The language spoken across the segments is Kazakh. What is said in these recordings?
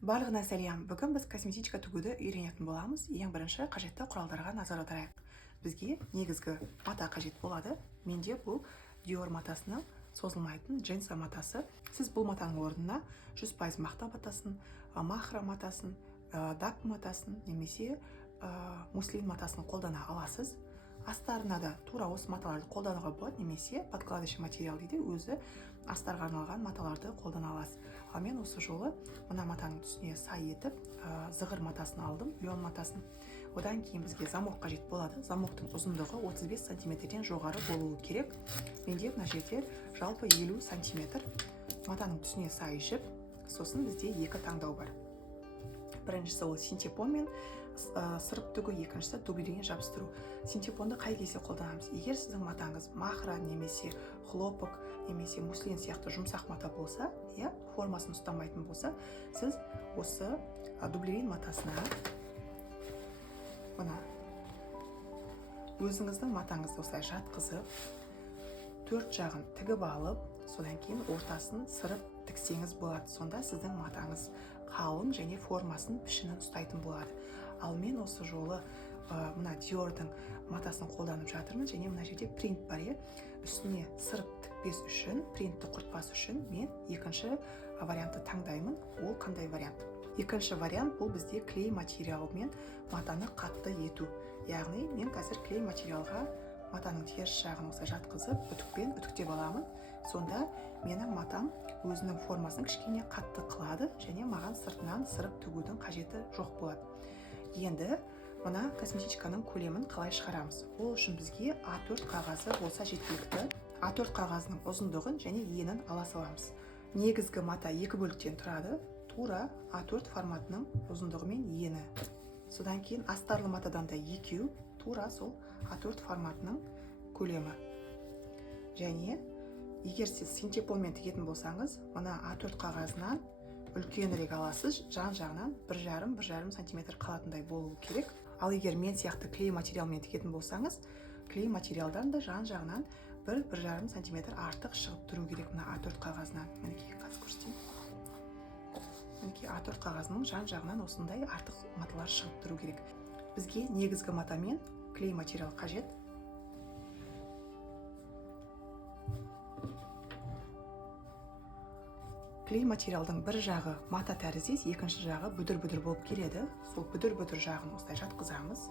Барлығына сәлем. Бүгін біз косметика тігуді үйренетін боламыз. Ең бірінші қажетті құралдарға назар аударайық. Бізге негізгі мата қажет болады. Менде бұл Dior матасының созылмайтын джинса матасы. Сіз бұл матаның орнына 100% мақта матасын, махра матасын, дак матасын немесе муслин матасын қолдана аласыз. Астарына да тура осы маталарды қолдануға болады, немесе подкладывающий материал дейді, өзі астарға арналған маталарды қолдана аласыз. Ал мен осы жолы мына матаның түсіне сай етіп зығыр матасын алдым, леон матасын. Одан кейін бізге замок қажет болады. Замоктың ұзындығы 35 сантиметрден жоғары болуы керек. Менде мына жерде жалпы 50 сантиметр. Матаның түсіне сай ішіп, сосын бізде екі таңдау бар. Біріншісі ол синтепонмен сырып тігу, екіншісі дублирин жабыстыру. Синтепонды қай кезде қолданамыз? Егер сіздің матаңыз махра немесе хлопок немесе муслин сияқты жұмсақ мата болса, формасын ұстамайтын болса, сіз осы дублирин матасына мына өзіңіздің матаңызды осылай жатқызып, төрт жағын тігіп алып, содан кейін ортасын сырып тіксеңіз болады. Сонда сіздің матаңыз қалың және формасын, пішінін ұстайтын болады. Ал мен осы жолы мына Dior'дың матасын қолданып жатырмын, және мына жерде принт бар. Үстіне сырып тікпес үшін, принтті құртпас үшін мен екінші вариантты таңдаймын. Ол қандай вариант? Екінші вариант бұл бізде клей материалмен матаны қатты ету. Яғни мен қазір клей материалға матаның теріс жағын осылай жатқызып, үтікпен үтіктеп аламын. Сонда менің матам өзінің формасын кішкене қатты қылады, және маған сыртынан сырып тігудің қажеті жоқ болады. Енді мына косметичканың көлемін қалай шығарамыз? Ол үшін бізге А4 қағазы болса жеткілікті. А4 қағазының ұзындығын және енін ала саламыз. Негізгі мата екі бөліктен тұрады. Тура А4 форматының ұзындығы мен ені. Содан кейін астарлы матадан да екеу, тура сол А4 форматының көлемі. Және егер сіз синтепонмен тігетін болсаңыз, мына А4 қағазынан үлкенірек аласыз, жан-жағынан 1,5 сантиметр қалатындай болуы керек. Ал егер мен сияқты клей материалмен тігетін болсаңыз, клей материалдан да жан-жағынан 1,5 сантиметр артық шығып тұру керек мына А4 қағазынан. Мінекей қазір көрсетейін. Мінекей А4 қағазының жан-жағынан осындай артық маталар шығып тұру керек. Бізге негізгі матамен клей материал қажет. Клей материалдың бір жағы мата тәріздес, екінші жағы бүдір-бүдір болып келеді. Сол бүдір-бүдір жағын осылай жатқызамыз.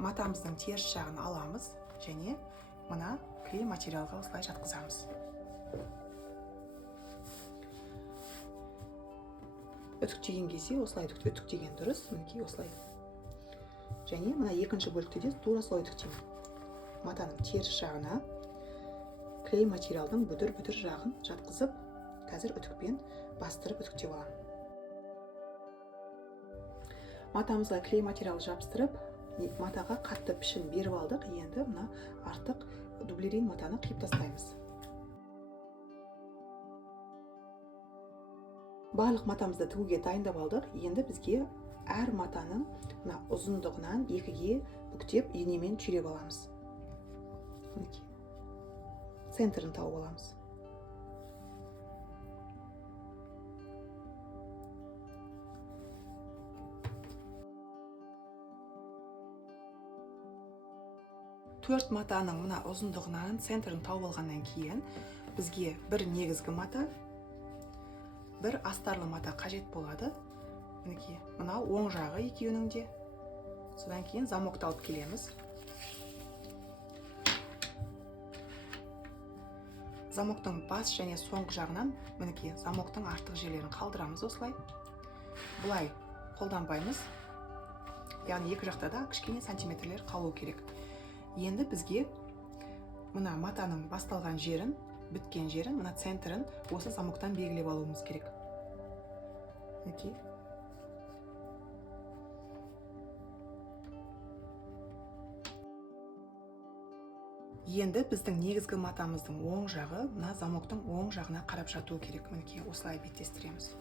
Матамыздың теріс жағын аламыз және мына клей материалға осылай жатқызамыз. Үтіктеген кезде осылай үтіктеген дұрыс, мінекей осылай. Және мына екінші бөлікте де тура солай үтіктеймін. Матаның теріс жағына клей материалдың бүдір-бүдір жағын жатқызып, қазір үтікпен бастырып үтіктеп аламын. Матамызға клей материал жабыстырып, матаға қатты пішін беріп алдық. Енді мына артық дублирин матаны қиып тастаймыз. Барлық матамызды тігуге дайындап алдық. Енді бізге әр матаның мына ұзындығынан екіге бүктеп, енемен түйреп аламыз. Центрін тауып аламыз. Төрт матаның мына ұзындығынан центрін тауып алғаннан кейін бізге бір негізгі мата, бір астарлы мата қажет болады. Мінекей, мынау оң жағы екеуінің де. Содан кейін замокты алып келеміз. Замоктың бас және соңғы жағынан мінекей замоктың артық жерлерін қалдырамыз осылай. Бұлай қолданбаймыз. Яғни екі жақта да кішкене сантиметрлер қалу керек. Енді бізге мына матаның басталған жерін, біткен жерін, мына центрін осы замоктан белгілеп алуымыз керек. Мінекей. Енді біздің негізгі матамыздың оң жағы мына замоктың оң жағына қарап жату керек. Мінекей осылай беттестіреміз.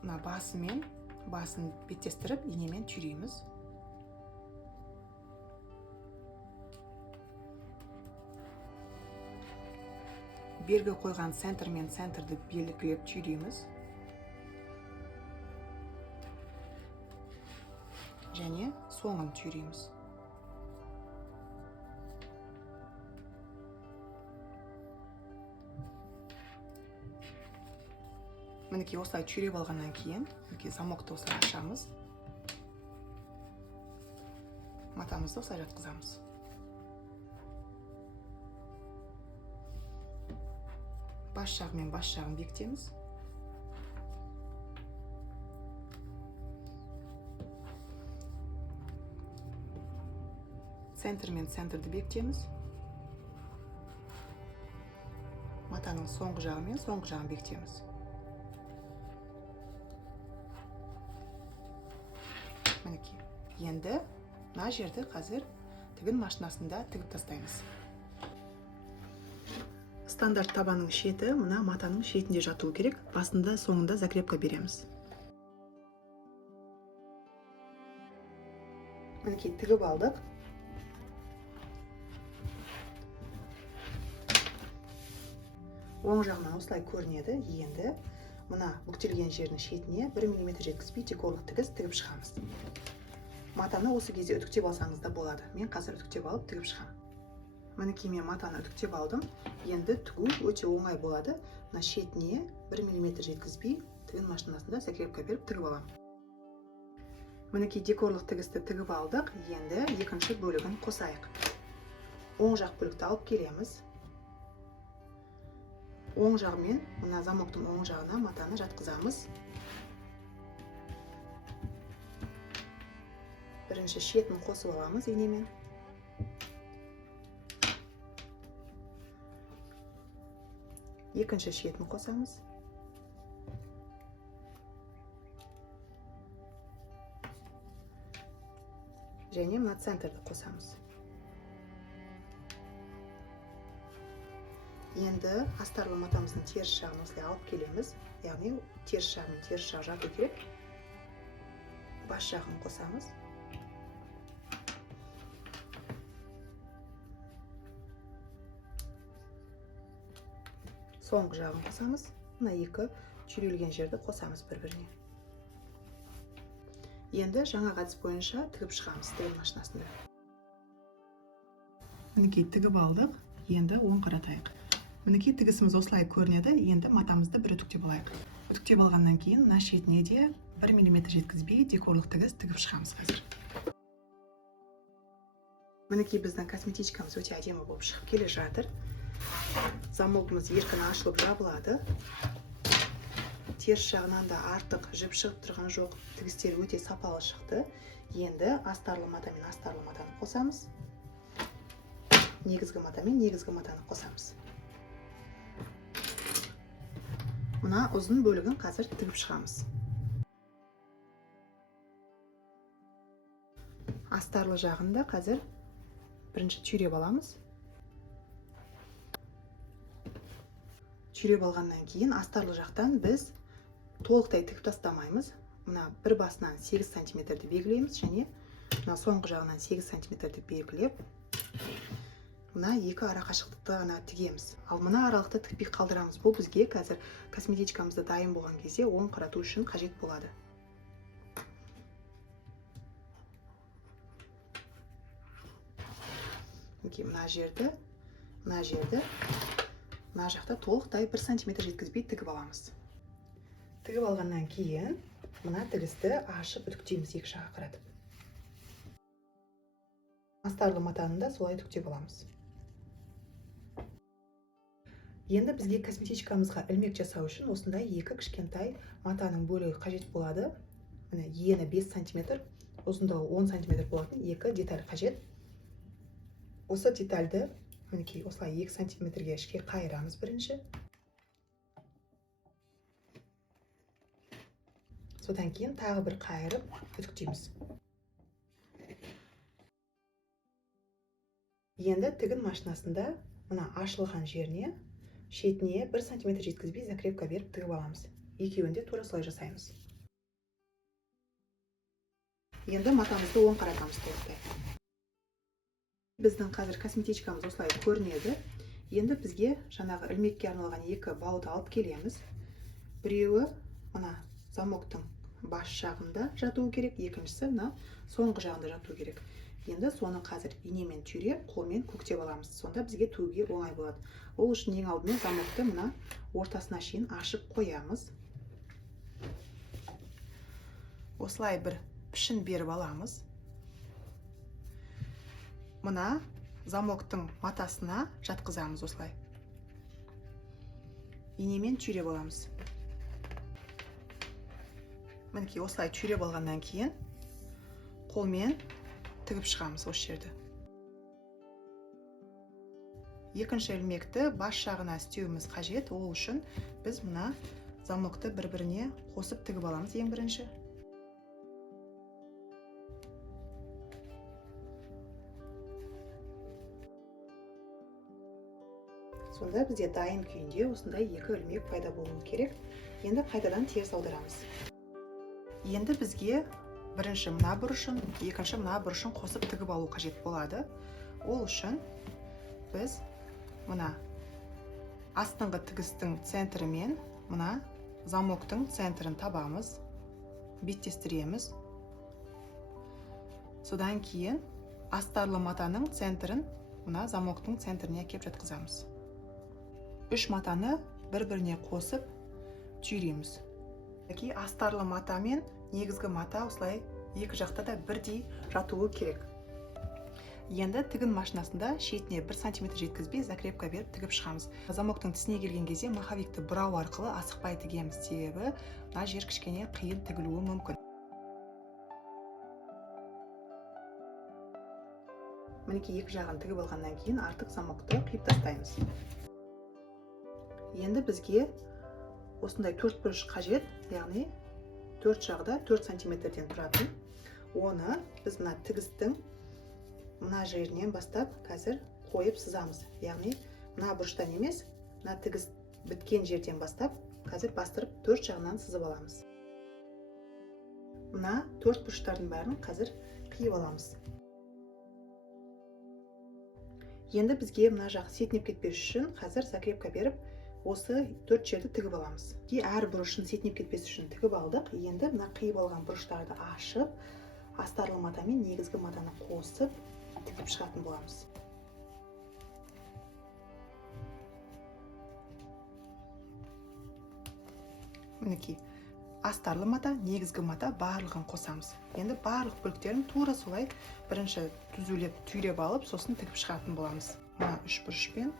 Мына басын беттестіріп, енемен түйрейміз. белгі қойған центр мен центрді белгілеп түйдейміз. Және соңын түйдейміз. Мінекей осылай түйреп алғаннан кейін, замокты осылай ашамыз. Матамызды осылай жатқызамыз. Бас жағы мен бас жағын бекітеміз. Центр мен центрді бекітеміз. Матаның соңғы жағы мен соңғы жағын бекітеміз. Мінекей. Енді мына жерді қазір тігін машинасында тігіп тастаймыз. Стандарт табанның шеті мына матаның шетінде жатуы керек. Басында соңында закрепка береміз. Мінекей тігіп алдық. Оң жағынан осылай көрінеді. Енді мына бүктелген жердің шетіне 1 мм жеткізбей декорлық тігіс тігіп шығамыз. Матаны осы кезде үтіктеп алсаңыз да болады. Мен қазір үтіктеп алып тігіп шығамын. Мінекей мен матаны үтіктеп алдым. Енді тігу өте оңай болады. Мына шетіне 1 мм жеткізбей тігін машинасында закрепка беріп тігіп аламын. Мінекей декорлық тігісті тігіп алдық. Енді екінші бөлігін қосайық. Оң жақ бөлікті алып келеміз. Оң жағымен, мына замоктың оң жағына матаны жатқызамыз. Бірінші шетін қосып аламыз инемен. Екінші шетін қосамыз. Және мына центрді қосамыз. Енді астарлы матамыздың теріс жағын осылай алып келеміз. Яғни теріс жағы мен теріс жағы жату керек. Бас жағын қосамыз. Соңғы жағын қосамыз. Мына екі түйрелген жерді қосамыз бір-біріне. Енді жаңа әдіс бойынша тігіп шығамыз тігін машинасында. Мінекей тігіп алдық. Енді оң қаратайық. Мінекей тігісіміз осылай көрінеді. Енді матамызды бір үтіктеп алайық. Үтіктеп алғаннан кейін мына шетіне де 1 мм жеткізбей декорлық тігіс тігіп шығамыз қазір. Мінекей біздің косметичкамыз өте әдемі болып шығып келе жатыр. Замогымыз еркін ашылып жабылады. Теріс жағынан да артық жіп шығып тұрған жоқ. Тігістер өте сапалы шықты. Енді астарлы мата мен астарлы матаны қосамыз. Негізгі мата мен негізгі матаны қосамыз. Мына ұзын бөлігін қазір тігіп шығамыз. Астарлы жағында қазір бірінші түйреп аламыз. Түйреп алғаннан кейін астарлы жақтан біз толықтай тігіп тастамаймыз. Мына бір басынан 8 см белгілейміз және мына соңғы жағынан 8 см белгілеп, мына екі ара қашықтықты ғана тігеміз. Ал мына аралықты тікпей қалдырамыз. Бұл бізге қазір косметичкамызды дайын болған кезде оң қарату үшін қажет болады. Мына жерді, мына жақта толықтай 1 см жеткізбей тігіп аламыз. Тігіп алғаннан кейін мына тігісті ашып үтіктейміз екі жаққа қаратып. Астарлы матаны да солай үтіктеп аламыз. Енді бізге косметичкамызға ілмек жасау үшін осындай екі кішкентай матаның бөлігі қажет болады. Міне ені 5 см, ұзындығы 10 см болатын екі деталь қажет. Осы детальді мінекей осылай 2 см-ге ішке қайырамыз бірінші. Содан кейін тағы бір қайырып үтіктейміз. Енді тігін машинасында мына ашылған жеріне шетіне 1 см жеткізбей закрепка беріп тігіп аламыз. Екеуінде тура солай жасаймыз. Енді матамызды оң қаратамыз толықтай. Біздің қазір косметичкамыз осылай көрінеді. Енді бізге жаңағы ілмекке арналған екі бауды алып келеміз. Біреуі мына замоктың бас жағында жатуы керек, екіншісі мына соңғы жағында жатуы керек. Енді соны қазір инемен түйреп, қолмен көктеп аламыз. Сонда бізге тігуге оңай болады. Ол үшін ең алдымен замокты мына ортасына шейін ашып қоямыз. Осылай бір пішін беріп аламыз. Мына замоктың матасына жатқызамыз осылай. Инемен түйреп аламыз. Мінекей осылай түйреп алғаннан кейін қолмен тігіп шығамыз осы жерді. Екінші ілмекті бас жағына істеуіміз қажет. Ол үшін біз мына замокты бір-біріне қосып тігіп аламыз ең бірінші. Сонда бізде дайын күйінде осындай екі ілмек пайда болуы керек. Енді қайтадан теріс аударамыз. Енді бізге бірінші мына бұрышын, екінші мына бұрышын қосып тігіп алу қажет болады. Ол үшін біз мына астыңғы тігістің центрі мен мына замоктың центрін табамыз, беттестіреміз. Содан кейін астарлы матаның центрін мына замоктың центріне әкеп жатқызамыз. Үш матаны бір-біріне қосып түйреміз. Астарлы мата мен негізгі мата осылай екі жақта да бірдей жатуы керек. Енді тігін машинасында шетіне 1 см жеткізбей закрепка беріп тігіп шығамыз. Замоктың тісіне келген кезде маховикті бұрау арқылы асықпай тігеміз, себебі мына жер кішкене қиын тігілуі мүмкін. Мінекей екі жағын тігіп алғаннан кейін артық замокты қиып тастаймыз. Енді бізге осындай 4 бұрыш қажет, яғни 4 жағда 4 сантиметрден тұратын. Оны біз мына тігістің мына жерінен бастап қазір қойып сызамыз. Яғни мына бұрыштан емес, мына тігіс біткен жерден бастап қазір бастырып 4 жағынан сызып аламыз. Мына 4 бұрыштардың бәрін қазір қиып аламыз. Енді бізге мына жақ сетінеп кетпес үшін қазір закрепка беріп осы 4 жерді тігіп аламыз. Әр бұрышын сетінеп кетпес үшін тігіп алдық. Енді мына қиып алған бұрыштарды ашып, астарлы мата мен негізгі матаны қосып тігіп шығатын боламыз. Мінекей, астарлы мата, негізгі мата барлығын қосамыз. Енді барлық бөліктерін тура солай бірінші түзулеп, түйреп алып, сосын тігіп шығатын боламыз. Мына 3 бұрышпен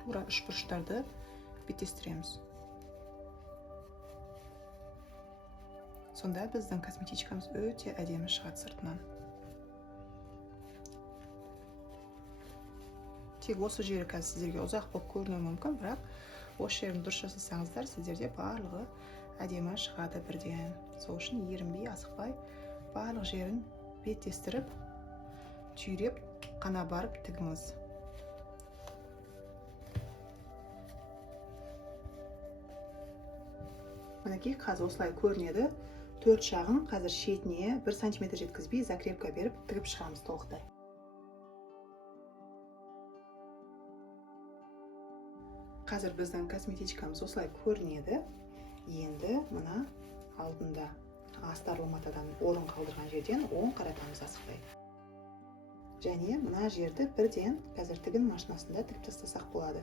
тура 3 бұрыштарды беттестіреміз. Сонда біздің косметичкамыз өте әдемі шығады сыртынан. Тек осы жері қазір сіздерге ұзақ болып көрінуі мүмкін, бірақ осы жерін дұрыс жасасаңыздар, сіздерде барлығы әдемі шығады бірден. Сол үшін ерінбей, асықпай барлық жерін беттестіріп, түйреп қана барып тігіңіз. Мінекей қазір осылай көрінеді. 4 жағын қазір шетіне 1 см жеткізбей закрепка беріп тігіп шығамыз толықтай. Қазір біздің косметичкамыз осылай көрінеді. Енді мына алдында астарлы матадан орын қалдырған жерден оң қаратамыз асықпай. Және мына жерді бірден қазір тігін машинасында тігіп тастасақ болады.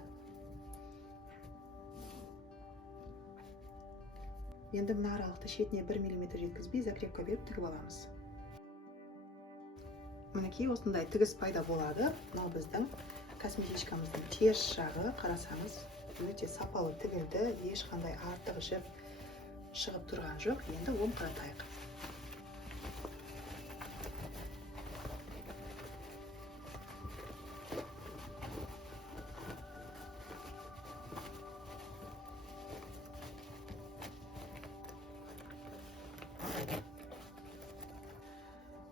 Енді мына аралықты шетіне 1 мм жеткізбей закрепка беріп тігіп аламыз. Мінекей осындай тігіс пайда болады. Мынау біздің косметичкамыздың теріс жағы, қарасаңыз өте сапалы тігілді, ешқандай артық жіп шығып тұрған жоқ. Енді оң қаратайық.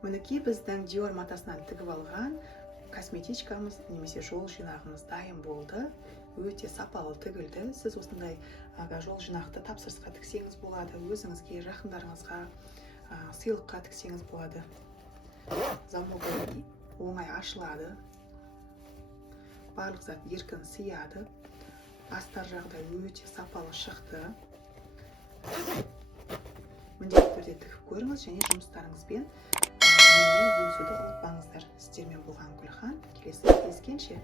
Мінекей біздің Dior матасынан тігіп алған косметичкамыз немесе жол жинағымыз дайын болды. Өте сапалы тігілді. Сіз осындай жол жинақты тапсырысқа тіксеңіз болады, өзіңізге, жақындарыңызға сыйлыққа тіксеңіз болады. Замогы оңай ашылады. барлық зат еркін сыяды. Астар жағы да өте сапалы шықты. Міндетті түрде тігіп көріңіз және жұмыстарыңызбен менімен бөлісуді ұмытпаңыздар. Сіздермен болған Гүлхан. Келесі кездескенше.